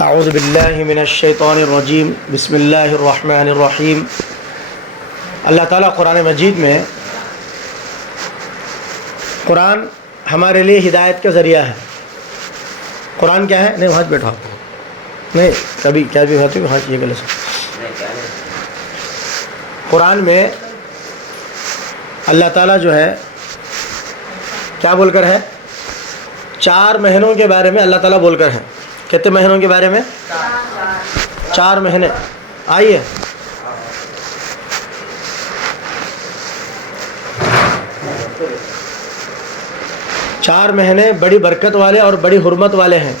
اعوذ باللہ من الشیطان الرجیم بسم اللہ الرحمن الرحیم۔ اللہ تعالیٰ قرآن مجید میں، قرآن ہمارے لیے ہدایت کا ذریعہ ہے۔ قرآن کیا ہے؟ نہیں وہاں بیٹھا نہیں کبھی کیا بھی بات وہاں یہ غلط۔ قرآن میں اللہ تعالیٰ جو ہے کیا بول کر ہے؟ 4 مہینوں کے بارے میں اللہ تعالیٰ بول کر ہے۔ کتنے مہینوں کے بارے میں؟ 4 مہینے۔ آئیے چار مہینے بڑی برکت والے اور بڑی حرمت والے ہیں۔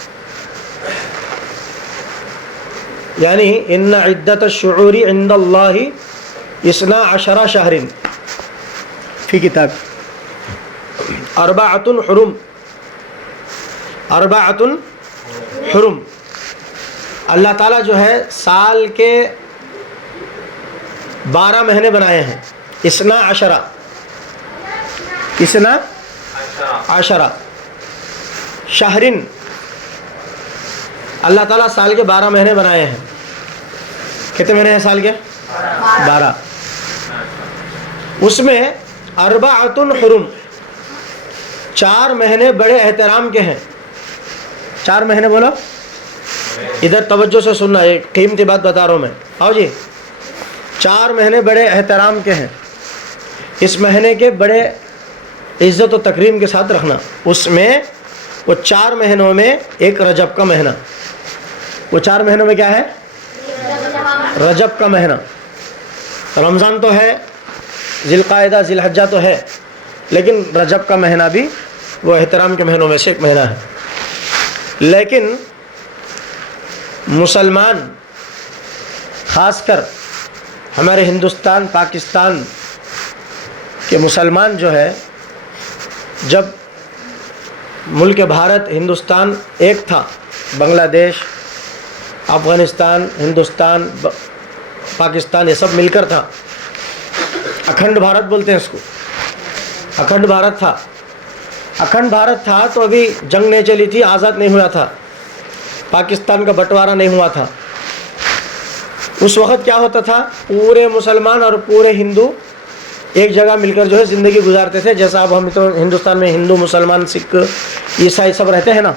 یعنی ان عدت الشہور عند اللہ 12 شہر فی کتاب 4 حرم 4 حرم۔ اللہ تعالیٰ جو ہے سال کے 12 مہینے بنائے ہیں۔ 12 شہرن، اللہ تعالیٰ سال کے 12 مہینے بنائے ہیں۔ کتنے مہینے ہیں سال کے؟ 12۔ اس میں 4 حرم، 4 مہینے بڑے احترام کے ہیں۔ 4 مہینے بولو، ادھر توجہ سے سننا، ایک قیمتی بات بتا رہا ہوں میں۔ آؤ جی، 4 مہینے بڑے احترام کے ہیں۔ اس مہینے کے بڑے عزت و تکریم کے ساتھ رکھنا۔ اس میں وہ 4 مہینوں میں ایک رجب کا مہینہ، وہ 4 مہینوں میں کیا ہے؟ رجب کا مہینہ۔ رمضان تو ہے، ذی القعدہ ذی الحجہ تو ہے، لیکن رجب کا مہینہ بھی وہ احترام کے مہینوں میں سے ایک مہینہ ہے۔ لیکن مسلمان، خاص کر ہمارے ہندوستان پاکستان کے مسلمان جو ہے، جب ملک بھارت ہندوستان ایک تھا، بنگلہ دیش افغانستان ہندوستان پاکستان یہ سب مل کر تھا، اکھنڈ بھارت بولتے ہیں اس کو، اکھنڈ بھارت تھا۔ اکھنڈ بھارت تھا تو ابھی جنگ نہیں چلی تھی، آزاد نہیں ہوا تھا، پاکستان کا بٹوارہ نہیں ہوا تھا۔ اس وقت کیا ہوتا تھا؟ پورے مسلمان اور پورے ہندو ایک جگہ مل کر جو ہے زندگی گزارتے تھے۔ جیسا اب ہم تو ہندوستان میں ہندو مسلمان سکھ عیسائی سب رہتے ہیں نا،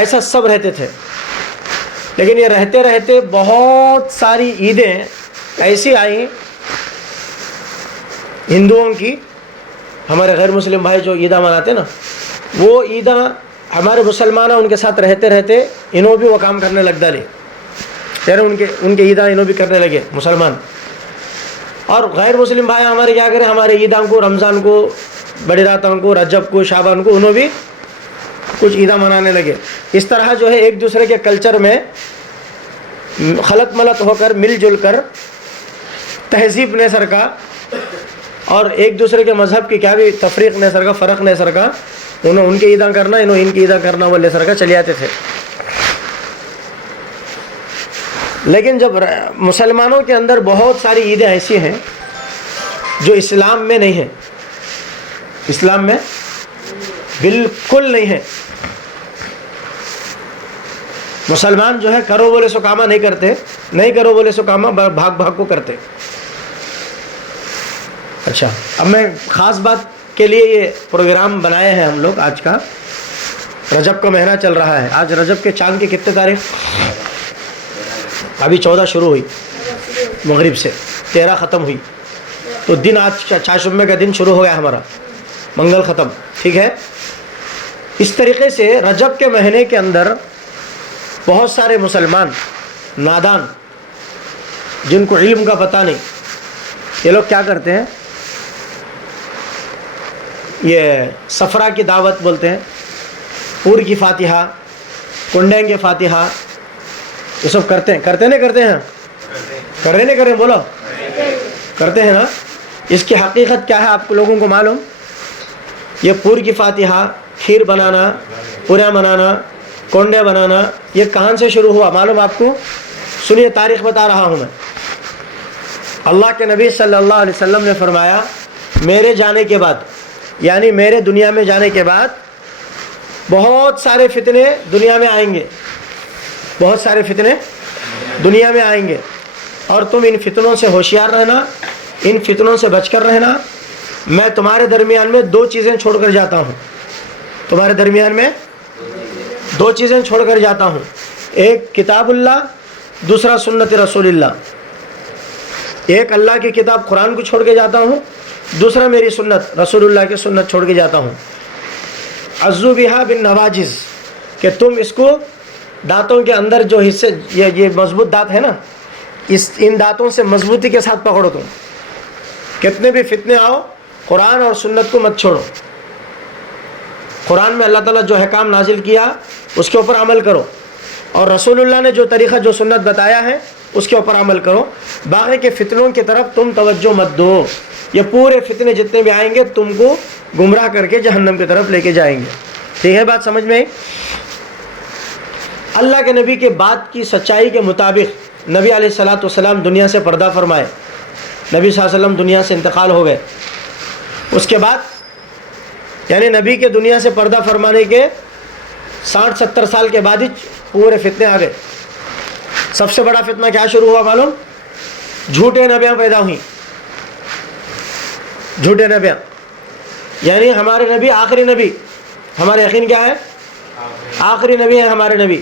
ایسا سب رہتے تھے۔ لیکن یہ رہتے رہتے بہت ساری عیدیں ایسی آئیں ہندوؤں کی، ہمارے غیر مسلم بھائی جو عیدیں مناتے نا، وہ عیدیں ہمارے مسلمان ان کے ساتھ رہتے رہتے انہوں بھی وہ کام کرنے لگ ڈالے، یعنی ان کے عیدیں انہوں بھی کرنے لگے مسلمان۔ اور غیر مسلم بھائی ہمارے کیا کریں؟ ہمارے عیدوں کو، رمضان کو، بڑی راتوں کو، رجب کو، شعبان کو، انہوں بھی کچھ عیدیں منانے لگے۔ اس طرح جو ہے ایک دوسرے کے کلچر میں خلط ملط ہو کر، مل جل کر، تہذیب نے سرکا اور ایک دوسرے کے مذہب کی کیا بھی تفریق نے سرکا، فرق نے سرکا، انہوں ان کی عیدیں کرنا، انہوں ان کی عیدیں کرنا، وہ لے سرکا چلے آتے تھے۔ لیکن جب مسلمانوں کے اندر بہت ساری عیدیں ایسی ہیں جو اسلام میں نہیں ہیں، اسلام میں بالکل نہیں ہے۔ مسلمان جو ہے کرو بولے سو کامہ نہیں کرتے، نہیں کرو بولے سو کامہ بھاگ بھاگ کو کرتے۔ اچھا، اب میں خاص بات کے لیے یہ پروگرام بنائے ہیں ہم لوگ۔ آج کا رجب کا مہینہ چل رہا ہے۔ آج رجب کے چاند کی کتنے تاریخ؟ ابھی 14 شروع ہوئی مغرب سے، 13 ختم ہوئی، تو دن آج چاشمے کا دن شروع ہو گیا ہمارا، منگل ختم، ٹھیک ہے۔ اس طریقے سے رجب کے مہینے کے اندر بہت سارے مسلمان نادان جن کو علم کا پتہ نہیں، یہ لوگ کیا کرتے ہیں؟ یہ سفرہ کی دعوت بولتے ہیں، پور کی فاتحہ، کنڈین کے فاتحہ، یہ سب کرتے ہیں۔ کرتے نہیں کرتے ہیں؟ کر رہے نہیں کر رہے؟ بولو، کرتے ہیں نا۔ اس کی حقیقت کیا ہے آپ لوگوں کو معلوم؟ یہ پور کی فاتحہ، کھیر بنانا، پورا بنانا، کونڈے بنانا، یہ کہاں سے شروع ہوا معلوم آپ کو؟ سنیے، تاریخ بتا رہا ہوں میں۔ اللہ کے نبی صلی اللہ علیہ وسلم نے فرمایا، میرے جانے کے بعد، یعنی میرے دنیا میں جانے کے بعد بہت سارے فتنے دنیا میں آئیں گے، بہت سارے فتنے دنیا میں آئیں گے، اور تم ان فتنوں سے ہوشیار رہنا، ان فتنوں سے بچ کر رہنا۔ میں تمہارے درمیان میں دو چیزیں چھوڑ کر جاتا ہوں، تمہارے درمیان میں دو چیزیں چھوڑ کر جاتا ہوں، ایک کتاب اللہ، دوسرا سنت رسول اللہ۔ ایک اللہ کی کتاب قرآن کو چھوڑ کے جاتا ہوں، دوسرا میری سنت رسول اللہ کی سنت چھوڑ کے جاتا ہوں۔ عضو بہا بالنواجز، کہ تم اس کو دانتوں کے اندر جو حصے، یہ مضبوط دانت ہے نا، ان دانتوں سے مضبوطی کے ساتھ پکڑو، تم کتنے بھی فتنے آؤ قرآن اور سنت کو مت چھوڑو۔ قرآن میں اللہ تعالیٰ جو احکام نازل کیا اس کے اوپر عمل کرو، اور رسول اللہ نے جو طریقہ جو سنت بتایا ہے اس کے اوپر عمل کرو۔ باقی کے فتنوں کی طرف تم توجہ مت دو، یہ پورے فتنے جتنے بھی آئیں گے تم کو گمراہ کر کے جہنم کی طرف لے کے جائیں گے۔ ٹھیک ہے بات سمجھ میں؟ اللہ کے نبی کے بات کی سچائی کے مطابق نبی علیہ الصلوۃ والسلام دنیا سے پردہ فرمائے، نبی صلی اللہ علیہ وسلم دنیا سے انتقال ہو گئے۔ اس کے بعد یعنی نبی کے دنیا سے پردہ فرمانے کے 60-70 سال کے بعد ہی پورے فتنے آ گئے۔ سب سے بڑا فتنہ کیا شروع ہوا معلوم؟ جھوٹے نبیاں پیدا ہوئیں، جھوٹے نبیاں، یعنی ہمارے نبی آخری نبی، ہمارا یقین کیا ہے؟ آخری نبی ہے ہمارے نبی،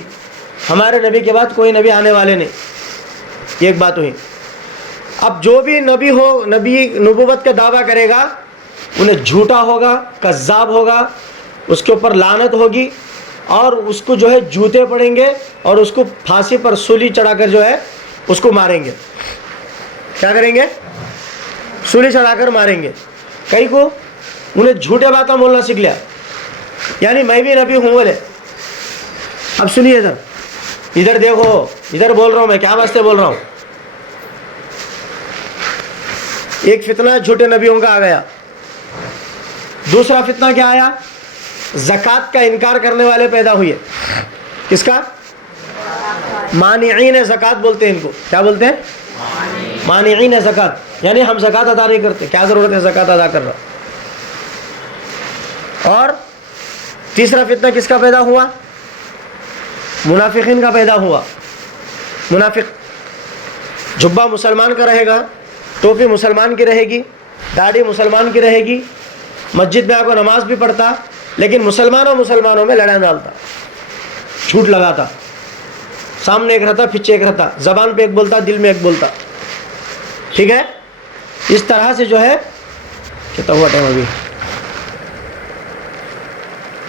ہمارے نبی کے بعد کوئی نبی آنے والے نہیں، یہ ایک بات ہوئی۔ اب جو بھی نبی ہو، نبی نبوت کا دعویٰ کرے گا انہیں جھوٹا ہوگا، کذاب ہوگا، اس کے اوپر لعنت ہوگی، اور اس کو جو ہے جوتے پڑیں گے، اور اس کو پھانسی پر سولی چڑھا کر جو ہے اس کو ماریں گے۔ کیا کریں گے؟ سولی چڑھا کر ماریں گے۔ کئی کو انہیں جھوٹے باتیں بولنا سیکھ لیا، یعنی میں بھی نبی ہوں بولے۔ اب سنیے ادھر دیکھو، ادھر بول رہا ہوں میں، کیا واسطے بول رہا ہوں؟ ایک فتنہ جھوٹے نبیوں کا آ گیا۔ دوسرا فتنہ کیا آیا؟ زکوٰۃ کا انکار کرنے والے پیدا ہوئے۔ کس کا؟ مانعین زکوٰۃ بولتے ہیں ان کو۔ کیا بولتے ہیں؟ مانعین زکوٰۃ، یعنی ہم زکوٰۃ ادا نہیں کرتے، کیا ضرورت ہے زکوٰۃ ادا کر رہا۔ اور تیسرا فتنہ کس کا پیدا ہوا؟ منافقین کا پیدا ہوا۔ منافق، جبہ مسلمان کا رہے گا، ٹوپی مسلمان کی رہے گی، داڑھی مسلمان کی رہے گی، مسجد میں آ کر نماز بھی پڑھتا، لیکن مسلمانوں میں لڑائی ڈالتا، جھوٹ لگاتا، سامنے ایک رہتا پیچھے ایک رہتا، زبان پہ ایک بولتا دل میں ایک بولتا۔ ٹھیک ہے؟ اس طرح سے جو ہے کتنا ہوا ٹائم ابھی؟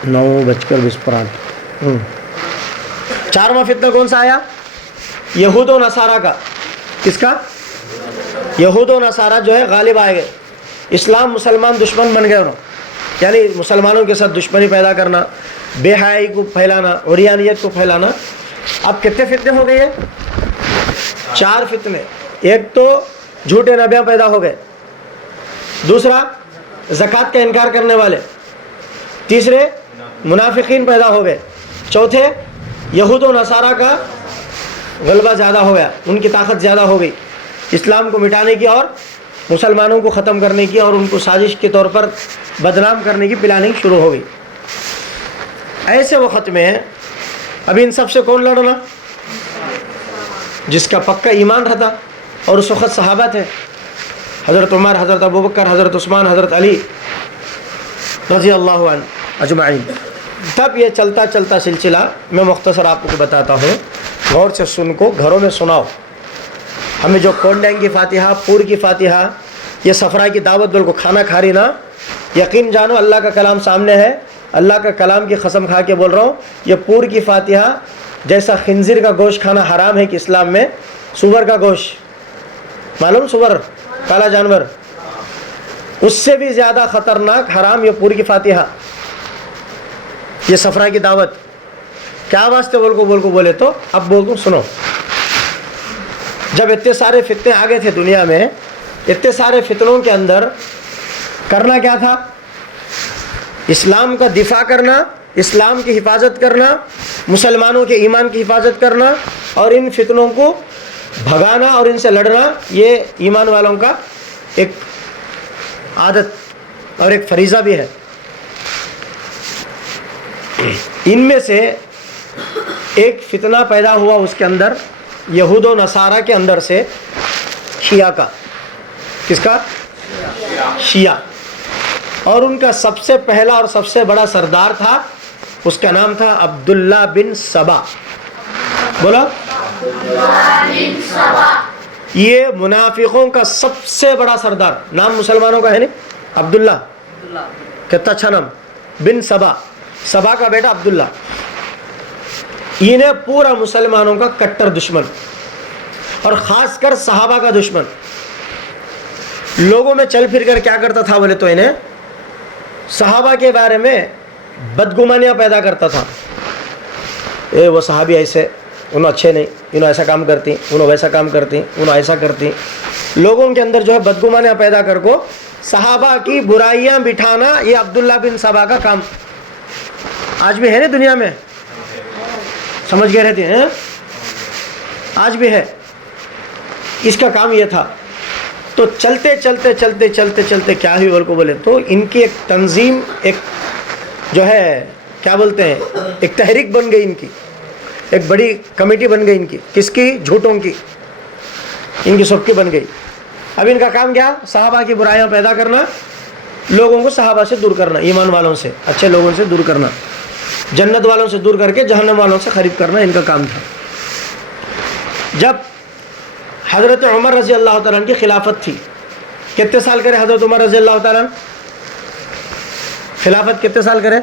9:20۔ چارواں فتنہ کون سا آیا؟ یہود و نصارہ کا۔ کس کا؟ یہود و نصارہ جو ہے غالب آئے گئے، اسلام مسلمان دشمن بن گئے انہوں، یعنی مسلمانوں کے ساتھ دشمنی پیدا کرنا، بے حیائی کو پھیلانا، عریانیت کو پھیلانا۔ اب کتنے فتنے ہو گئے؟ 4 فتنے۔ ایک تو جھوٹے نبیاں پیدا ہو گئے، دوسرا زکوٰۃ کا انکار کرنے والے، تیسرے منافقین پیدا ہو گئے، چوتھے یہود و نصارہ کا غلبہ زیادہ ہو گیا، ان کی طاقت زیادہ ہو گئی اسلام کو مٹانے کی اور مسلمانوں کو ختم کرنے کی، اور ان کو سازش کے طور پر بدنام کرنے کی پلاننگ شروع ہو گئی۔ ایسے وقت میں ابھی ان سب سے کون لڑنا؟ جس کا پکا ایمان رہتا، اور اس وقت صحابہ تھے، حضرت عمر، حضرت ابوبکر، حضرت عثمان، حضرت علی رضی اللہ عنہ اجمعین۔ تب یہ چلتا چلتا سلسلہ میں مختصر آپ کو بتاتا ہوں، غور سے سن کو گھروں میں سناؤ۔ ہمیں جو کونڈنگ کی فاتحہ، پور کی فاتحہ، یہ صفرا کی دعوت بالکل کھانا کھا رہی نا، یقین جانو اللہ کا کلام سامنے ہے، اللہ کا کلام کی قسم کھا کے بول رہا ہوں، یہ پور کی فاتحہ جیسا خنزیر کا گوشت کھانا حرام ہے کہ اسلام میں سور کا گوشت، معلوم سور کالا جانور، اس سے بھی زیادہ خطرناک حرام یہ پور کی فاتحہ، یہ صفرا کی دعوت۔ کیا واسطے بول کو بولے تو اب بول دوں سنو۔ جب اتنے سارے فتنے آ گئے تھے دنیا میں، اتنے سارے فتنوں کے اندر کرنا کیا تھا؟ اسلام کا دفاع کرنا، اسلام کی حفاظت کرنا، مسلمانوں کے ایمان کی حفاظت کرنا، اور ان فتنوں کو بھگانا اور ان سے لڑنا، یہ ایمان والوں کا ایک عادت اور ایک فریضہ بھی ہے۔ ان میں سے ایک فتنہ پیدا ہوا اس کے اندر، یہود و نصارہ کے اندر سے، شیعہ کا. کس کا؟ شیعہ. اور ان کا سب سے پہلا اور سب سے بڑا سردار تھا، اس کا نام تھا عبداللہ بن سبا. بولو. یہ منافقوں کا سب سے بڑا سردار. نام مسلمانوں کا ہے نہیں، عبداللہ. کتنا اچھا نام، بن سبا، سبا کا بیٹا عبداللہ. انہیں پورا مسلمانوں کا کٹر دشمن، اور خاص کر صحابہ کا دشمن. لوگوں میں چل پھر کر کیا کرتا تھا بولے تو انہیں صحابہ کے بارے میں بدگمانیاں پیدا کرتا تھا. وہ صحابی ایسے، انہوں اچھے نہیں، انہوں ایسا کام کرتی، انہوں ویسا کام کرتی، انہوں ایسا کرتی. لوگوں کے اندر جو ہے بدگمانیاں پیدا کر کو صحابہ کی برائیاں بٹھانا، یہ عبداللہ بن سبا کا کام آج بھی ہے نا دنیا میں. سمجھ گئے رہتے ہیں، آج بھی ہے. اس کا کام یہ تھا. تو چلتے چلتے چلتے چلتے چلتے کیا ہوئی بول کو بولے تو ان کی ایک تنظیم، ایک جو ہے کیا بولتے ہیں، ایک تحریک بن گئی ان کی، ایک بڑی کمیٹی بن گئی ان کی. کس کی؟ جھوٹوں کی. ان کی سب کی بن گئی. اب ان کا کام کیا؟ صحابہ کی برائیاں پیدا کرنا، لوگوں کو صحابہ سے دور کرنا، ایمان والوں سے، اچھے لوگوں سے دور کرنا، جنت والوں سے دور کر کے جہنم والوں سے قریب کرنا ان کا کام تھا. جب حضرت عمر رضی اللہ تعالیٰ عنہ کی خلافت تھی، کتنے سال کرے حضرت عمر رضی اللہ تعالیٰ عنہ خلافت؟ کتنے سال کرے؟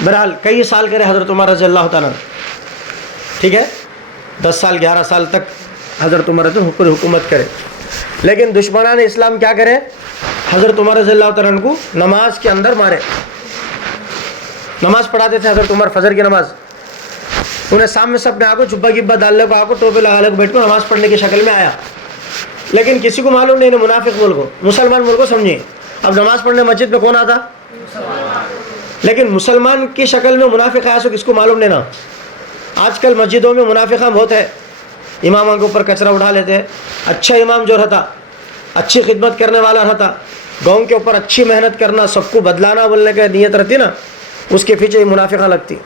بہرحال کئی سال کرے حضرت عمر رضی اللہ تعالیٰ عنہ. ٹھیک ہے، 10 سال 11 سال تک حضرت عمر رضی اللہ عنہ حکومت کرے. لیکن دشمنان اسلام کیا کرے؟ حضرت عمر رضی اللہ تعالیٰ عنہ کو نماز کے اندر مارے. نماز پڑھاتے تھے حضرت عمر، فجر کی نماز. انہیں سامنے سب میں آ کو جبہ گبہ ڈالنے کو، آ کو ٹوپی لگا لے کو، بیٹھ کو نماز پڑھنے کی شکل میں آیا. لیکن کسی کو معلوم نہیں، منافق ملک کو، مسلمان ملک کو سمجھیے. اب نماز پڑھنے مسجد میں کون آتا؟ لیکن مسلمان کی شکل میں منافق آیا سو کس کو معلوم نہیں نا. آج کل مسجدوں میں منافقہ بہت ہے. اماموں کے اوپر کچرا اٹھا لیتے ہیں. اچھا امام جو رہتا، اچھی خدمت کرنے والا رہتا، گاؤں کے اوپر اچھی محنت کرنا، سب کو بدلانا بولنے کی نیت رہتی نا، اس کے پیچھے منافقہ لگتی.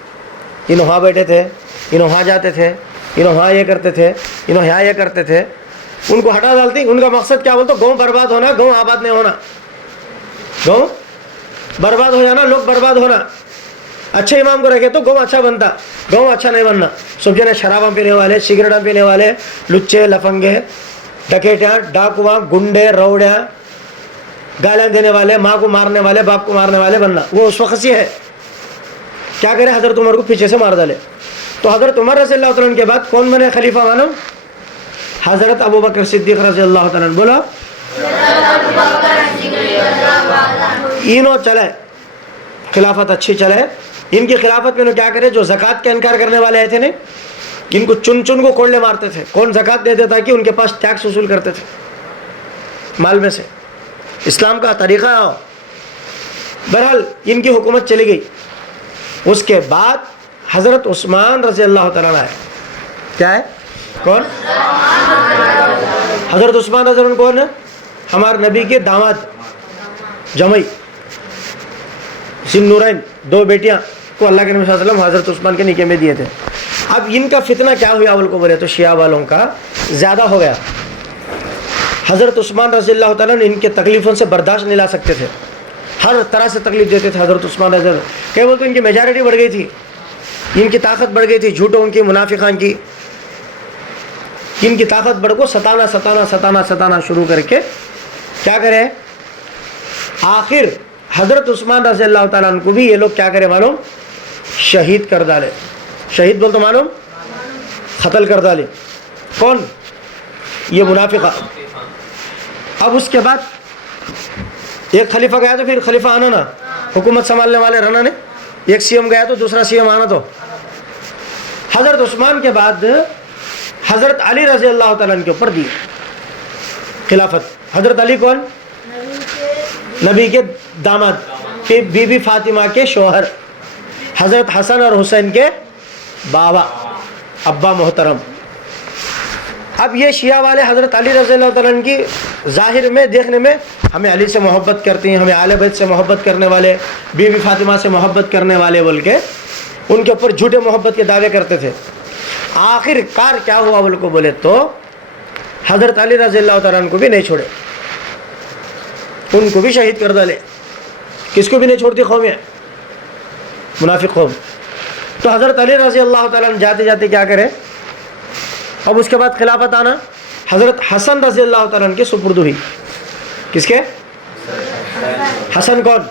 انہوں وہاں بیٹھے تھے، انہوں وہاں جاتے تھے، انہوں وہاں یہ کرتے تھے، انہوں یہاں یہ کرتے تھے. ان کو ہٹا ڈالتی. ان کا مقصد کیا بولتے؟ گاؤں برباد ہونا، گاؤں آباد نہیں ہونا. گاؤں برباد ہو جانا، لوگ برباد ہونا. اچھے امام کو رکھے تو گاؤں اچھا بنتا، گاؤں اچھا نہیں بننا. سب جنے شراباں پینے والے، سگریٹاں پینے والے، لچے لفنگے، ڈکیٹیاں، ڈاکواں، گنڈے، روڑیاں، گالیاں دینے والے، ماں کو مارنے والے، باپ کو مارنے والے بننا. وہ اس وقت سے ہے. کیا کرے؟ حضرت عمر کو پیچھے سے مار ڈالے. تو حضرت عمر رضی اللہ تعالیٰ عنہ کے بعد کون بنے خلیفہ معلوم؟ حضرت ابو بکر صدیق رضی اللہ تعالیٰ عنہ. بولا. انہوں چلے، خلافت اچھی چلے. ان کی خلافت میں کیا کرے؟ جو زکوٰۃ کا انکار کرنے والے آئے تھے نا، ان کو چن چن کو کوڑلے مارتے تھے. کون زکوٰۃ دیتے تھا کہ ان کے پاس ٹیکس وصول کرتے تھے مال میں سے. اسلام کا طریقہ ہے. بہرحال ان کی حکومت چلی گئی. اس کے بعد حضرت عثمان رضی اللہ تعالیٰ عنہ. کیا ہے؟ کون؟ حضرت عثمان رضی اللہ عنہ کون ہے؟ ہمارے نبی کے داماد، جمعی ذی النورین، 2 بیٹیاں کو اللہ کے نبی صلی اللہ علیہ وسلم حضرت عثمان کے نکاح میں دیے تھے. اب ان کا فتنہ کیا ہوا اول کو بولے تو شیعہ والوں کا زیادہ ہو گیا. حضرت عثمان رضی اللہ تعالیٰ نے ان کے تکلیفوں سے برداشت نہیں لا سکتے تھے. ہر طرح سے تکلیف دیتے تھے حضرت عثمان رضی اللہ. کہ بولتے ان کی میجارٹی بڑھ گئی تھی، ان کی طاقت بڑھ گئی تھی، جھوٹوں کی، منافقان کی. ان کی طاقت بڑھ کو ستانا شروع کر کے کیا کرے؟ آخر حضرت عثمان رضی اللہ تعالیٰ عنہ کو بھی یہ لوگ کیا کرے معلوم؟ شہید کر ڈالے. شہید بول تو معلوم؟ قتل کر ڈالے. کون؟ یہ منافقہ. اب اس کے بعد ایک خلیفہ گیا تو پھر خلیفہ آنا نا، حکومت سنبھالنے والے رہنا نے. ایک سی ایم گیا تو دوسرا سی ایم آنا. تو حضرت عثمان کے بعد حضرت علی رضی اللہ تعالیٰ عنہ کے اوپر دی خلافت. حضرت علی کون؟ نبی کے داماد، بی بی فاطمہ کے شوہر، حضرت حسن اور حسین کے بابا، ابا محترم. اب یہ شیعہ والے حضرت علی رضی اللہ تعالیٰ عنہ کی ظاہر میں دیکھنے میں ہمیں علی سے محبت کرتے ہیں، ہمیں اہل بیت سے محبت کرنے والے، بی بی فاطمہ سے محبت کرنے والے بول کے ان کے اوپر جھوٹے محبت کے دعوے کرتے تھے. آخر کار کیا ہوا بول کو بولے تو حضرت علی رضی اللہ تعالیٰ عنہ کو بھی نہیں چھوڑے, ان کو بھی شہید کر ڈالے. کس کو بھی نہیں چھوڑتی قوم, منافق قوم. تو حضرت علی رضی اللہ تعالیٰ عنہ جاتے جاتے کیا کرے, اب اس کے بعد خلافت آنا حضرت حسن رضی اللہ تعالیٰ عنہ کے سپرد ہوئی. کس کے؟ حسن کون؟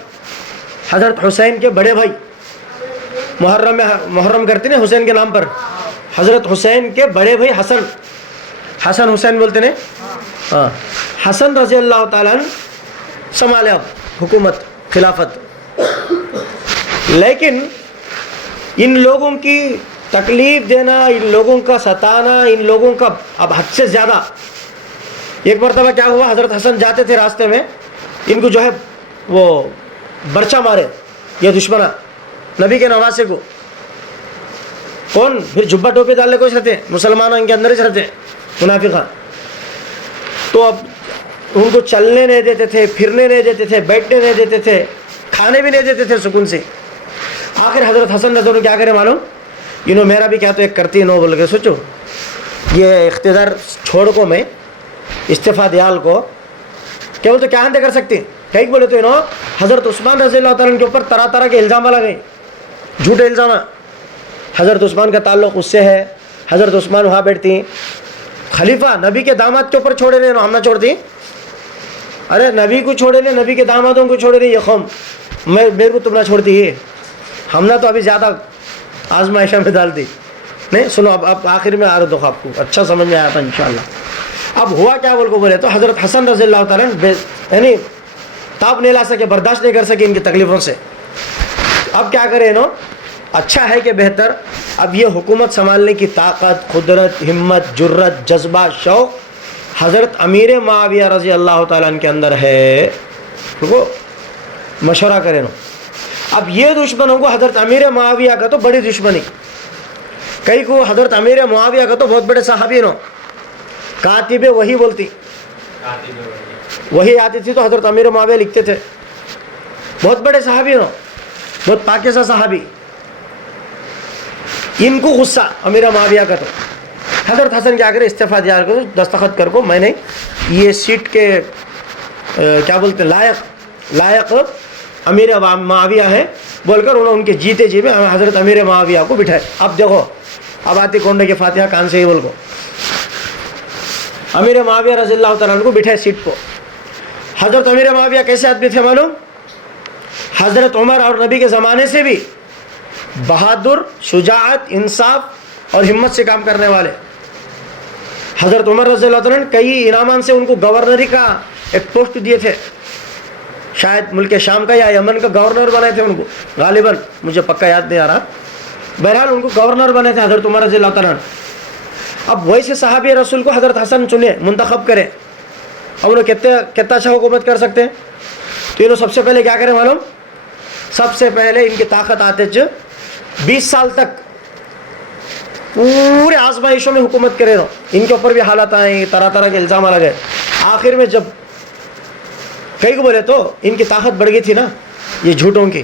حضرت حسین کے بڑے بھائی. محرم میں محرم کرتے نا حسین کے نام پر. حضرت حسین کے بڑے بھائی حسن, حسن حسین بولتے نا. ہاں, حسن رضی اللہ تعالیٰ عنہ سنبھالے اب حکومت خلافت. لیکن ان لوگوں کی تکلیف دینا, ان لوگوں کا ستانا, ان لوگوں کا اب حد سے زیادہ. ایک مرتبہ کیا ہوا, حضرت حسن جاتے تھے راستے میں, ان کو جو ہے وہ برچہ مارے یہ دشمنہ نبی کے نواسے کو. کون؟ پھر جبہ ٹوپی ڈالنے کو رہتے, مسلمان ان کے اندر ہی رہتے منافقہ. تو اب ان کو چلنے نہیں دیتے تھے, پھرنے نہیں دیتے تھے, بیٹھنے نہیں دیتے تھے, کھانے بھی نہیں دیتے تھے سکون سے. آخر حضرت حسن نظر کیا کرے معلوم, انہوں میرا بھی کیا تو ایک کرتی نو بول کے سوچو, یہ اقتدار چھوڑ کو میں استعفیٰ دیال کو کیا بولتے کیا ہندے کر سکتے. کہیں بولے تو انہوں حضرت عثمان رضی اللہ تعالیٰ کے اوپر طرح طرح کے الزام لگائے, جھوٹے الزام. حضرت عثمان کا تعلق اس سے ہے, حضرت عثمان وہاں بیٹھتی, خلیفہ نبی کے داماد کے اوپر چھوڑے نہیں, ہم نہ چھوڑتی. ارے نبی کو چھوڑے نہیں, نبی کے دامادوں کو چھوڑے نہیں, یہ قوم میرے کو تم نہ چھوڑتی ہے, ہم نہ تو ابھی زیادہ آزمائشہ میں ڈال دی. نہیں سنو, اب آخر میں آ رہا دو آپ کو اچھا سمجھ میں آیا تھا انشاءاللہ. اب ہوا کیا بول کو بولے تو حضرت حسن رضی اللہ تعالیٰ یعنی تاب نہیں لا سکے, برداشت نہیں کر سکے ان کی تکلیفوں سے. اب کیا کرے انہوں, اچھا ہے کہ بہتر, اب یہ حکومت سنبھالنے کی طاقت, قدرت, ہمت, جرت, جذبہ, شوق حضرت امیر معاویہ رضی اللہ تعالیٰ عنہ کے اندر ہے. رکو مشورہ کرے نو. اب یہ دشمنوں کو حضرت امیر معاویہ کا تو بڑی دشمنی, کئی کو حضرت امیر معاویہ کا تو بہت بڑے صحابی نو, کاتب وہی بولتی, وہی آتی تھی تو حضرت امیر معاویہ لکھتے تھے. بہت بڑے صحابی نو, بہت پاکیزہ صحابی. ان کو غصہ امیر معاویہ کا, تو حضرت حسن کیا کرے استعفیٰ دیا کرو, دستخط کر کو میں نے یہ سیٹ کے کیا بولتے لائق امیر معاویہ ہے بول کر انہوں ان کے جیتے جی میں حضرت امیر معاویہ کو بٹھائے. اب دیکھو اب آتی کونڈے کی فاتحہ کان سے ہی بول کو, امیر معاویہ رضی اللہ تعالیٰ عنہ کو بٹھائے سیٹ کو. حضرت امیر معاویہ کیسے آدمی تھے معلوم, حضرت عمر اور نبی کے زمانے سے بھی بہادر, شجاعت, انصاف اور ہمت سے کام کرنے والے. حضرت عمر رضی اللہ تعالیٰ عنہ کئی انعامات سے ان کو گورنری کا ایک پوسٹ دیے تھے, شاید ملک شام کا یا یمن کا گورنر بنائے تھے ان کو, غالباً مجھے پکا یاد نہیں آ رہا, بہرحال ان کو گورنر بنے تھے حضرت عمر رضی اللہ تعالیٰ عنہ. اب ویسے صحابی رسول کو حضرت حسن چنے, منتخب کرے, اب انہوں کتنا اچھا حکومت کر سکتے ہیں. تو انہوں سب سے پہلے کیا کریں معلوم, سب سے پہلے ان کی طاقت آتے 20 سال تک پورے آزمائشوں میں حکومت کرے رہو. ان کے اوپر بھی حالات آئیں, طرح طرح کے الزام لگے. آخر میں جب کئی کو بولے تو ان کی طاقت بڑھ گئی تھی نا یہ جھوٹوں کی,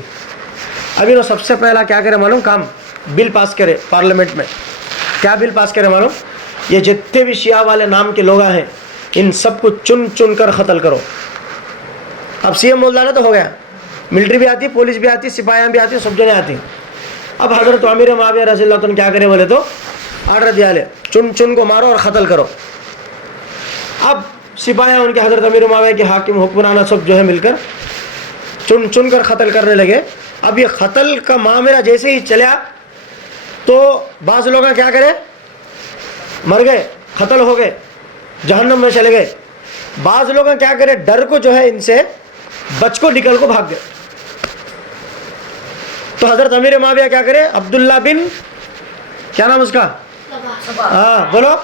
اب انہوں سب سے پہلا کیا کرے معلوم کام, بل پاس کرے پارلیمنٹ میں. کیا بل پاس کرے معلوم, یہ جتنے بھی شیعہ والے نام کے لوگ ہیں ان سب کو چن چن کر قتل کرو. اب سی ایم مولانا تو ہو گیا, ملٹری بھی آتی, پولیس بھی آتی, سپاہیاں بھی آتی, سب جنے آتی. اب حضرت امیر معاویہ رضی اللہ عنہ کیا کرے بولے تو آرڈر دیا لے, چن چن کو مارو اور قتل کرو. اب سپاہیاں ان کے حضرت امیر معاویہ کے حاکم حکمران سب جو ہے مل کر چن چن کر قتل کرنے لگے. اب یہ قتل کا معاملہ جیسے ہی چلا تو بعض لوگ کیا کرے, مر گئے, قتل ہو گئے, جہنم میں چلے گئے. بعض لوگ کیا کرے, ڈر کو جو ہے ان سے بچ کو نکل کو بھاگ گئے. تو حضرت امیر معاویہ کیا کرے, عبداللہ بن کیا نام اس کا, ہاں بولو,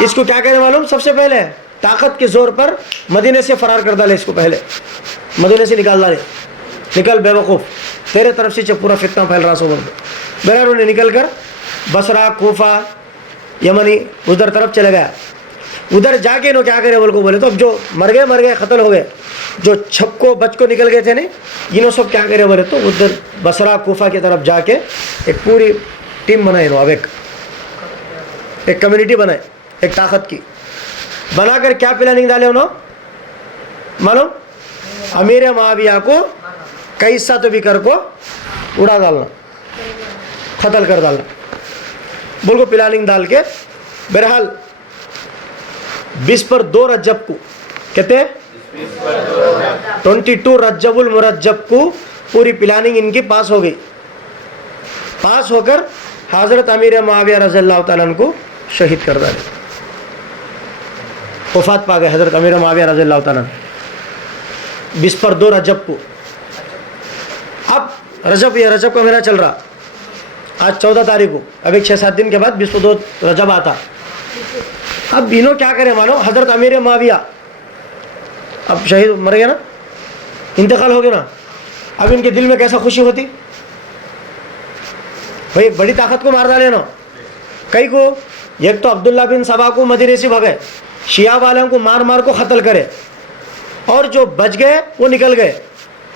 اس کو کیا کہنے معلوم, سب سے پہلے طاقت کے زور پر مدینے سے فرار کر ڈالے. اس کو پہلے مدینے سے نکال ڈالے, نکل بے وقوف, تیرے طرف سے پورا فتنہ پھیل رہا سو. بہرحال انہیں نکل کر بصرہ, کوفہ, یمنی ادھر طرف چلے گیا. ادھر جا کے انہوں کیا کرے بول کو بولے تو اب جو مر گئے قتل ہو گئے, جو چھپ کو بچ کو نکل گئے تھے نہیں, انہوں سب کیا کرے بولے تو ادھر بصرہ کوفہ کی طرف جا کے ایک پوری ٹیم بنائے, اب ایک کمیونٹی بنائے, ایک طاقت کی بنا کر کیا پلاننگ ڈالے انہوں معلوم, امیر معاویہ کو کیسا تو بھی کر کو اڑا ڈالنا, قتل کر ڈالنا, بول کو پلاننگ ڈال کے. بہرحال 22 رجب کو کہتے ہیں 22 رجب المرجب کو پوری پلاننگ ان کی پاس ہو گئی. پاس ہو کر حضرت امیر معاویہ رضی اللہ تعالیٰ عنہ کو شہید کر ڈالے, وفات پا گئے حضرت امیر معاویہ رضی اللہ تعالیٰ عنہ 22 رجب کو. اب یہ رجب کا مہینہ چل رہا, آج 14 تاریخ کو, اب ایک 6-7 دن کے بعد 22 رجب آتا. اب انہوں کیا کرے مانو, حضرت امیر معاویہ اب شہید مر گئے نا, انتقال ہو گیا نا, اب ان کے دل میں کیسا خوشی ہوتی بھائی, ایک بڑی طاقت کو مار ڈالے نا. کئی کو ایک تو عبداللہ بن سبا کو مدینے سے بھگے, شیعہ والوں کو مار مار کو قتل کرے, اور جو بچ گئے وہ نکل گئے,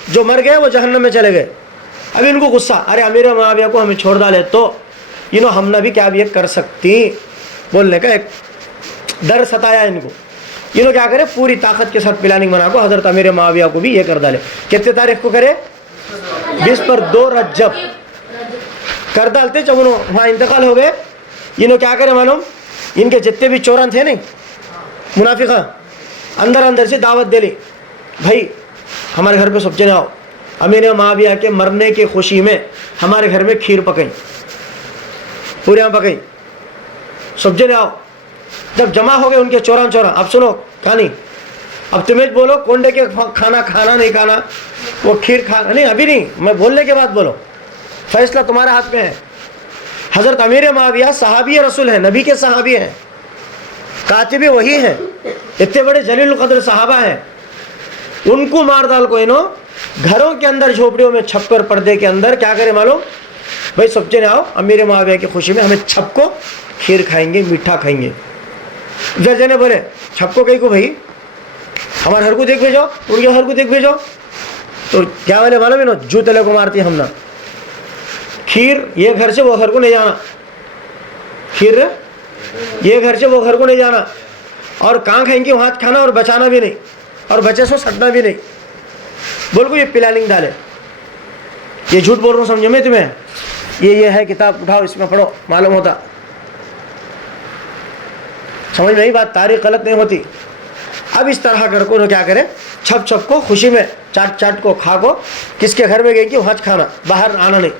جو مر گئے وہ جہنم میں چلے گئے. اب ان کو غصہ, ارے امیر معاویہ کو ہمیں چھوڑ ڈالے تو ہم نہ بھی کیا بھی کر سکتی بولنے کا ایک ڈر ستایا ان کو. کیا کرے پوری طاقت کے ساتھ پلاننگ بنا کو حضرت امیر معاویہ کو بھی یہ کر ڈالے. کتنے تاریخ کو کرے 22 رجب کر ڈالتے. جب انہوں وہاں انتقال ہو گئے, کیا کرے معلوم, ان کے جتنے بھی چوران تھے نہیں منافقہ, اندر سے دعوت دے لی, بھائی ہمارے گھر پہ سب جنے آؤ, امیر معاویہ کے مرنے کی خوشی میں ہمارے گھر میں کھیر پکائی, پوریاں پکائی, سب جنے آؤ. جب جمع ہو گئے ان کے چوران, اب سنو کہانی, اب تمہیں بولو کونڈے کے کھانا کھانا نہیں کھانا, وہ کھیر کھانا نہیں, ابھی نہیں, میں بولنے کے بعد بولو, فیصلہ تمہارے ہاتھ میں ہے. حضرت امیر معاویہ صحابی رسول ہیں, نبی کے صحابی ہیں, کاتب وہی ہیں, اتنے بڑے جلیل القدر صحابہ ہیں. ان کو مار ڈال کو گھروں کے اندر جھوپڑیوں میں چھپ کر پردے کے اندر کیا کرے معلوم, بھائی سب جنے آؤ امیر معاویہ کی خوشی میں ہمیں چھپ کو کھیر کھائیں گے, میٹھا کھائیں گے. جج نے بولے چھپ کو کہیں کو بھائی ہمارے گھر کو دیکھ بھیجو, ان کے گھر کو دیکھ بھیجو. تو کیا والے معلوم ہے جو تلے کو مارتی ہم نا, کھیر یہ گھر سے وہ گھر کو نہیں جانا, کھیر یہ گھر سے وہ گھر کو نہیں جانا, اور کہاں کھائیں گے وہاں کھانا, اور بچانا بھی نہیں, اور بچے سو سٹنا بھی نہیں. بول کو یہ پلاننگ ڈالے. یہ جھوٹ بول رہا ہوں سمجھو میں تمہیں, یہ ہے کتاب اٹھاؤ اس میں پڑھو معلوم ہوتا. سمجھ میں نہیں بات, تاریخ غلط نہیں ہوتی. اب اس طرح کر کو کیا کرے, چھپ کو خوشی میں چاٹ کو کھا کو, کس کے گھر میں گئی کہ وہاں کھانا, باہر آنا نہیں.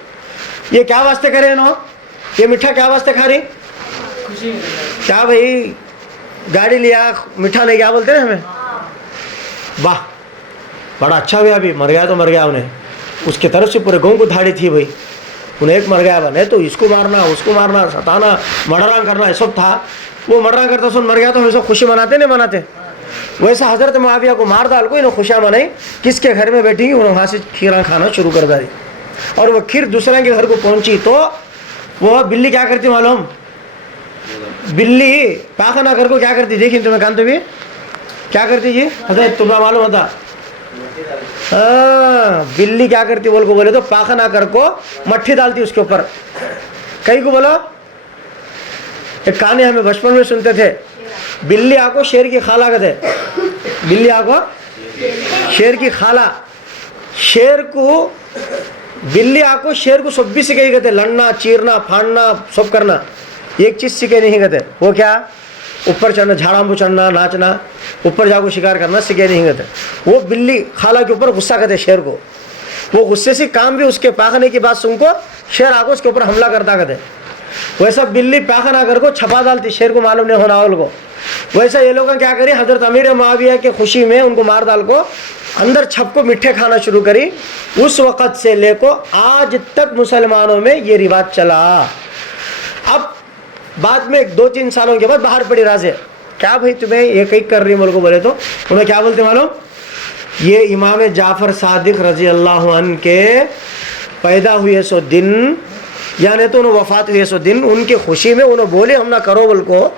یہ کیا واسطے کرے انہوں, یہ میٹھا کیا واسطے کھا رہی, کیا بھائی گاڑی لیا میٹھا نہیں, کیا بولتے ہیں ہمیں, واہ بڑا اچھا ہوا, ابھی مر گیا تو مر گیا, انہیں اس کی طرف سے پورے گاؤں کو دھاڑی تھی بھائی, انہیں ایک مر گیا بنے تو اس کو مارنا, اس کو مارنا, ستانا, مرڈران کرنا, یہ سب تھا. وہ مرڈران کرتا سن مر گیا تو ہم سب خوشی مناتے نہیں مناتے. ویسا حضرت معاویہ کو مار ڈال کو انہوں خوشیاں منائی, کس کے گھر میں بیٹھی انہوں وہاں سے کھیراں کھانا شروع کر دی. اور وہ کھیر دوسرے کے گھر کو پہنچی تو وہ بلی کیا کرتی معلوم, بلی پاخانہ کر کو کیا کرتی, دیکھیں تمہیں کانتے بھی کیا کرتی جی حضرت تمہیں معلوم ہوتا, بلی کیا کرتی بول کو بولے تو پاخانہ کر کو مٹھی ڈالتی اس کے اوپر. کئی کو بولو ایک کہانی ہمیں بچپن میں سنتے تھے, بلی آکو شیر کی خالہ کہتے, بلی آکو شیر کی خالہ, شیر کو بلی آکو شیر کو سب بھی سکھائی کہتے, لڑنا چیرنا پھاڑنا سب کرنا, ایک چیز سکھے نہیں کہتے, وہ کیا اوپر چڑھنا, جھاڑا پہ چڑھنا, ناچنا, اوپر جا کو شکار کرنا سکھے نہیں کہتے. وہ بلی خالہ کے اوپر غصہ کہتے شیر کو, وہ غصے سے کام بھی اس کے پاخانے کی بات سن کو شیر آ کو اس کے اوپر حملہ کرتا کہتے. ویسا بلی پاخانہ کر کو چھپا ڈالتی, شیر کو معلوم نہیں ہونا اول کو. ویسا یہ لوگ کیا کری, حضرت امیر معاویہ کی خوشی میں ان کو مار ڈال کو اندر چھپ کو میٹھے کھانا شروع کری. اس وقت سے لے کو آج تک مسلمانوں میں یہ رواج چلا. اب بعد میں 2-3 سالوں کے بعد باہر پڑی راز ہے, کیا بھائی تمہیں یہ کئی کر رہی مول کو بولے تو انہیں کیا بولتے معلوم, یہ امام جعفر صادق رضی اللہ عنہ کے پیدا ہوئے سو دن یعنی تو انہوں وفات ہوئے سو دن ان کی خوشی میں انہوں بولے ہم نہ کرو بول کو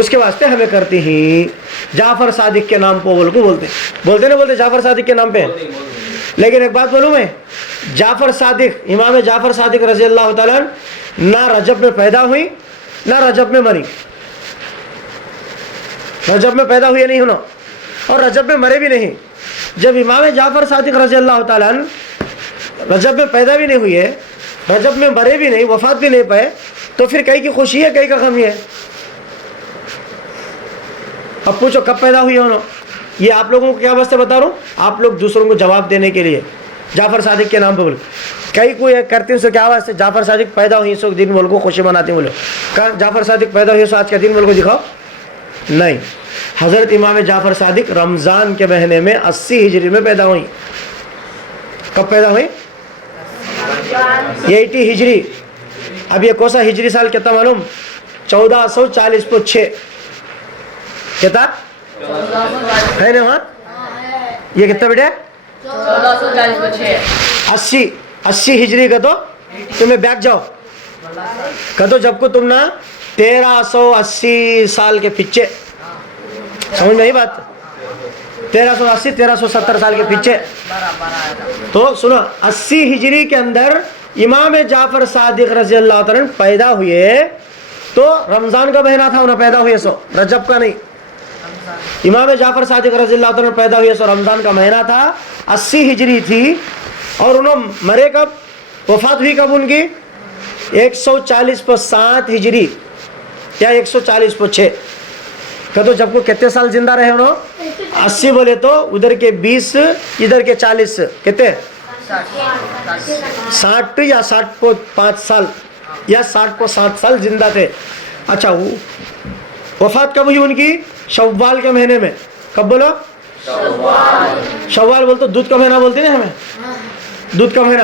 اس کے واسطے ہمیں کرتے ہی جعفر صادق کے نام پہ بول کو بولتے نہ بولتے جعفر صادق کے نام پہ. لیکن ایک بات بولوں میں, جعفر صادق امام جعفر صادق رضی اللہ تعالیٰ نہ رجب میں پیدا ہوئی نہ رجب میں مری. رجب میں پیدا ہوئے نہیں ہونا اور رجب میں مرے بھی نہیں. جب امام جعفر صادق رضی اللہ تعالیٰ رجب میں پیدا بھی نہیں ہوئے, رجب میں مرے بھی نہیں, وفات بھی نہیں پائے, تو پھر کئی کی خوشی ہے کئی کا غم ہے. اب پوچھو کب پیدا ہوئی انہوں. یہ آپ لوگوں کو کیا واسطے بتا رہا ہوں, آپ لوگ دوسروں کو جواب دینے کے لیے جعفر صادق کے نام پہ بولے. کئی کو یہ کرتے ہیں سو کیا واسطے جعفر صادق پیدا ہوئی سو دن بول کو خوشی مناتے ہیں. بولو کہاں جعفر صادق پیدا ہوئی سو آج کا دن بول کو دکھاؤ. نہیں, حضرت امام جعفر صادق رمضان کے مہینے میں 80 ہجری میں پیدا ہوئی. کب پیدا ہوئی؟ 80 ہجری. اب یہ کوسا ہجری سال کتنا معلوم؟ 1440 کتنا ہے نا وہاں؟ یہ کتنا بیٹے 80 ہجری کا تو تمہیں بیک جاؤ کہ تو جب کو تم نا 1380 سال کے پیچھے, سمجھ میں ہی بات, 1380 1370 سال کے پیچھے. تو سنو 80 ہجری کے اندر امام جعفر صادق رضی اللہ تعالیٰ پیدا ہوئے تو رمضان کا مہینہ تھا انہیں پیدا ہوئے سو, رجب کا نہیں. امام جعفر صادق رضی اللہ تعالیٰ پیدا ہوئے سو رمضان کا مہینہ تھا, 80 ہجری تھی. اور انہوں مرے کب, وفات ہوئی کب ان کی 140 ہجری یا 140 کہ تو جب کو کتنے سال زندہ رہے انہوں 80 بولے تو ادھر کے 20 ادھر کے 40 کتنے 60 یا 60.5 سال یا 60.7 سال زندہ تھے. اچھا وفات کب ہوئی ان کی؟ شوال کے مہینے میں. کب بولو؟ شوال بولتے دودھ کا مہینہ بولتے نا ہمیں, دودھ کا مہینہ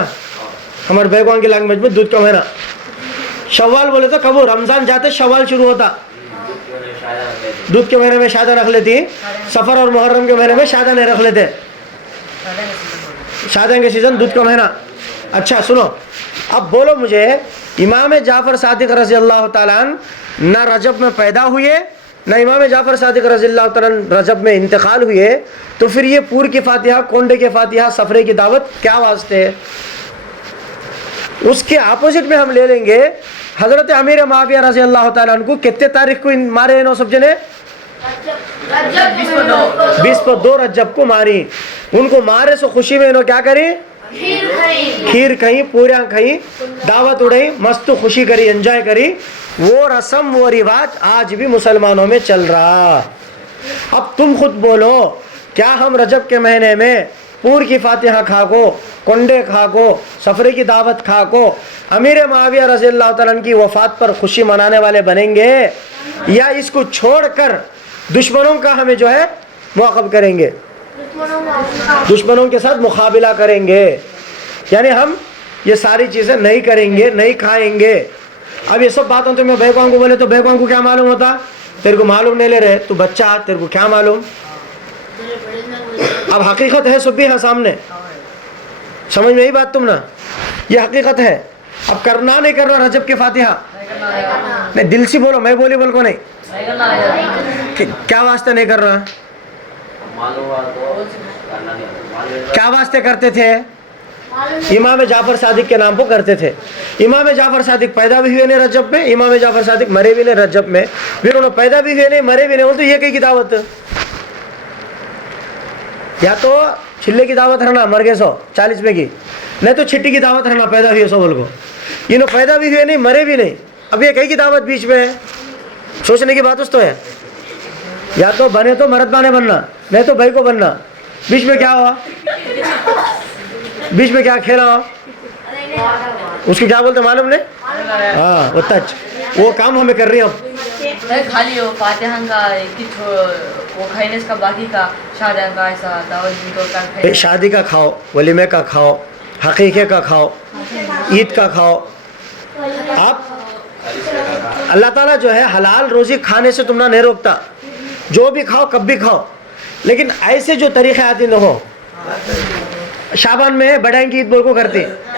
ہمارے بیگوان کی لینگویج میں دودھ کا مہینہ شوال بولے تو کب رمضان جاتے شوال شروع ہوتا. دودھ کے مہینے میں شادہ رکھ لیتی, سفر اور محرم کے مہینے میں شادہ نہیں رکھ لیتے, شادہ کے سیزن دودھ کا مہینہ. اچھا سنو, اب بولو مجھے امام جعفر صادق رضی اللہ تعالیٰ نہ رجب میں پیدا ہوئے نہ امام جعفر صادق رضی اللہ تعالیٰ رجب میں انتقال ہوئے, تو پھر یہ پور کی فاتحہ, کونڈے کے فاتحہ, سفرے کی دعوت کیا واسطے ہے؟ اس کے اپوزٹ میں ہم لے لیں گے حضرت امیر معاویہ رضی اللہ تعالیٰ عنہ کو کتنے تاریخ کو مارے انہوں سب جنے 22 رجب کو ماری. ان کو مارے سو خوشی میں انہوں کیا کری, کھیر کہیں, پوریاں کہیں, دعوت اڑائی, مست خوشی کری, انجوائے کری. وہ رسم وہ رواج آج بھی مسلمانوں میں چل رہا. اب تم خود بولو کیا ہم رجب کے مہینے میں پور کی فاتحہ کھا کو, کنڈے کھا کو, سفرے کی دعوت کھا کو امیر معاویہ رضی اللہ تعالیٰ عنہ کی وفات پر خوشی منانے والے بنیں گے, یا اس کو چھوڑ کر دشمنوں کا ہمیں جو ہے مواقب کریں گے, دشمنوں کے ساتھ مقابلہ کریں گے؟ یعنی ہم یہ ساری چیزیں نہیں کریں گے, نہیں کھائیں گے. اب یہ سب باتوں تو میں بھائیوں کو بولے تو بھائیوں کو کیا معلوم ہوتا, تیرے کو معلوم نہیں لے رہے, تو بچہ تیرے کو کیا معلوم. اب حقیقت ہے سب بھی ہے سامنے, سمجھ میں ہی بات تم نا, یہ حقیقت ہے. اب کرنا نہیں کرنا رجب کی فاتحہ نہیں, دل سے بولو, میں بولی بول کو نہیں, کیا واسطے نہیں کر رہا, کیا واسطے کرتے تھے؟ امام جعفر صادق کے نام کو کرتے تھے. امام جعفر صادق پیدا بھی ہوئے نہیں رجب میں, امام جعفر صادق مرے بھی نہیں رجب میں, پھر انہوں پیدا بھی ہوئے نہیں مرے بھی نہیں, بولتے یہ کئی کی دعوت, یا تو چھلے کی دعوت رہنا مر گئے 140 میں کی, نہیں تو چھٹی کی دعوت رہنا پیدا ہوئی 100 بول کو. انہوں پیدا بھی ہوئے نہیں مرے بھی نہیں, اب یہ کئی کی دعوت بیچ میں ہے, سوچنے کی بات اس تو ہے. یا تو بنے تو مرد بانے بننا, نہیں تو بھائی کو بننا, بیچ میں کیا ہوا, بیچ میں کیا کھیلا ہوا, اس کو کیا بولتے معلوم نہیں. ہاں وہ تچ وہ کام ہمیں کر رہی ہیں. اب خالی وہ فاتحہ کا وہ کھائنے کا باقی کا شادی کا ایسا دعوت, شادی کا کھاؤ, ولیمے کا کھاؤ, حقیقے کا کھاؤ, عید کا کھاؤ. آپ اللہ تعالیٰ جو ہے حلال روزی کھانے سے تم نہ نہیں روکتا, جو بھی کھاؤ کب بھی کھاؤ, لیکن ایسے جو طریقے آتے نہ ہو. شابان میں بڑھائیں کی عید بول کو کرتے,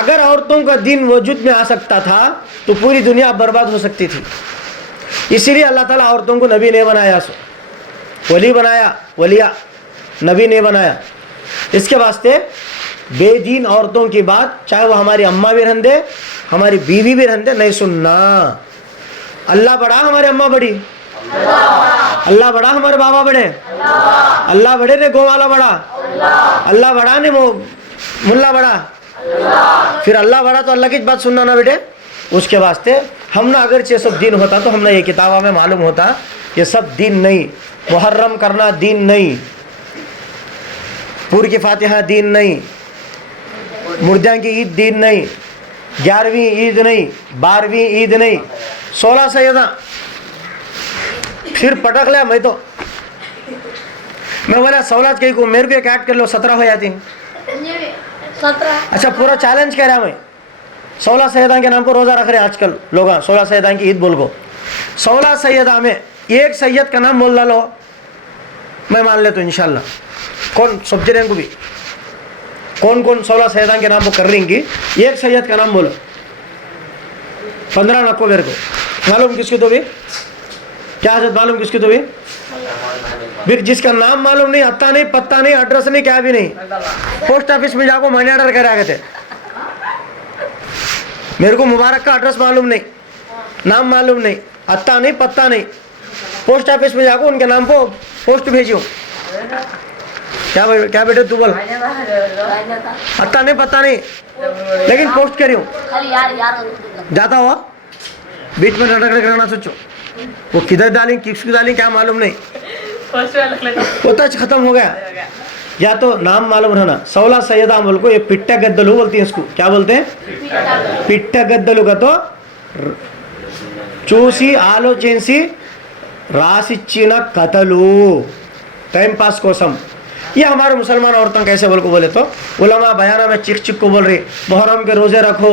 اگر عورتوں کا دین وجود میں آ سکتا تھا تو پوری دنیا برباد ہو سکتی تھی. اسی لیے اللہ تعالیٰ عورتوں کو نبی نہیں بنایا, ولی بنایا, ولیہ, نبی نہیں بنایا. اس کے واسطے بے دین عورتوں کی بات, چاہے وہ ہماری اماں بھی رہن دے, ہماری بیوی بھی رہن دے, نہیں سننا. اللہ بڑا, ہمارے اماں بڑی, اللہ بڑا, ہمارے بابا بڑے, اللہ بڑے نے گو والا بڑا, اللہ بڑا نے ملا بڑا, پھر اللہ بڑا تو اللہ کی بات سننا نا بیٹے. اس کے واسطے ہم نے اگرچہ سب دین ہوتا تو ہم نے یہ کتاب ہمیں معلوم ہوتا یہ سب دین نہیں. محرم کرنا دین نہیں, پور کی فاتحہ دین نہیں, مردیاں کی عید دین نہیں, 11ویں عید نہیں, 12ویں عید نہیں, 16 سیدہ. پھر پٹک لیا میں تو, میں بولا 16 کہیں کو میرے کو ایک ایڈ کر لو, 17 ہو جاتی. اچھا پورا چیلنج کہہ رہا میں, 16 سیدہ کے نام پر روزہ رکھ رہے ہیں آج کل لوگ, 16 سیدہ کی عید بول کو. 16 سیدہ میں ایک سید کا نام بول ڈالو, میں مان لیتا ہوں انشاءاللہ. کون سمجھ رہے ہیں کو بھی, کون کون 16 سیدہ کے نام کو کر رہیں گی, ایک سید کا نام بولو. 15 نکو میرے کو معلوم کس کی تو بھی, کیا حضرت معلوم کس کی تو بھی, پھر جس کا نام معلوم نہیں, اتا نہیں, پتہ نہیں, ایڈریس نہیں, کیا بھی نہیں, پوسٹ آفس میں جا کو منی آرڈر کر آگے تھے. میرے کو مبارک کا ایڈریس معلوم نہیں, نام معلوم نہیں, اتا نہیں, پتہ نہیں, پوسٹ آفس میں جا کو ان کے نام کو پوسٹ بھیجیو. کیا بیٹے تو بول, اتا نہیں, پتہ نہیں, لیکن پوسٹ کریو. جاتا ہوا بیچ میں رٹک کرنا سوچو, وہ کدھر ڈالیں کس کو ڈالیں کیا معلوم نہیں, وہ تو ختم ہو گیا. یا تو نام معلوم رہنا. 16 سیدہ بول کو, یہ پٹا گدلو بولتی ہیں اس کو, کیا بولتے ہیں, پٹا گدلو کا تو చూసి ఆలోచించి రాసిచ్చిన కథలు, ٹائم پاس کوسم. یہ ہمارے مسلمان عورتوں کیسے بول کو بولے تو علماء بیانہ میں چک چک کو بول رہی, محرم کے روزے رکھو,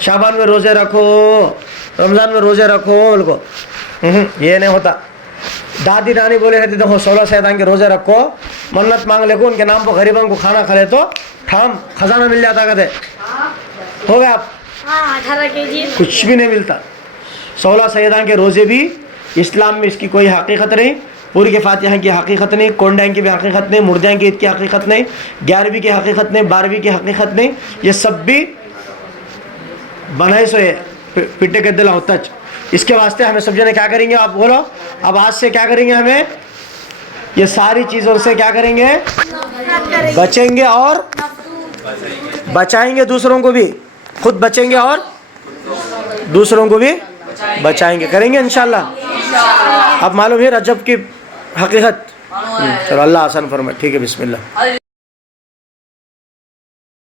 شعبان میں روزے رکھو, رمضان میں روزے رکھو بول کو. یہ نہیں ہوتا. دادی نانی بولے رہتی دیکھو 16 سیدہ کے روزے رکھو, منت مانگ لے کو, ان کے نام پر غریبوں کو کھانا کھلے تو ٹھام خزانہ مل جاتا. کہتے ہو گیا, 18 kg کچھ بھی نہیں ملتا. 16 سیدہ کے روزے بھی اسلام میں اس کی کوئی حقیقت نہیں, پوری کے فاتحہ کی حقیقت نہیں, کونڈائیں کی بھی حقیقت نہیں, مردیاں کی عید کی حقیقت نہیں, 11ویں کی حقیقت نہیں, 12ویں کی حقیقت نہیں. یہ سب بھی بنائے سوئے پٹے کے دل ہوتا. اس کے واسطے ہمیں سب جنے کیا کریں گے, آپ بولو, اب آج سے کیا کریں گے, ہمیں یہ ساری چیزوں سے کیا کریں گے, بچیں گے اور بچائیں گے دوسروں کو بھی, خود بچیں گے اور دوسروں کو بھی بچائیں گے, کریں گے انشاءاللہ. اب معلوم ہے رجب کی حقیقت, چلو اللہ آسان فرمائے. ٹھیک ہے, بسم اللہ.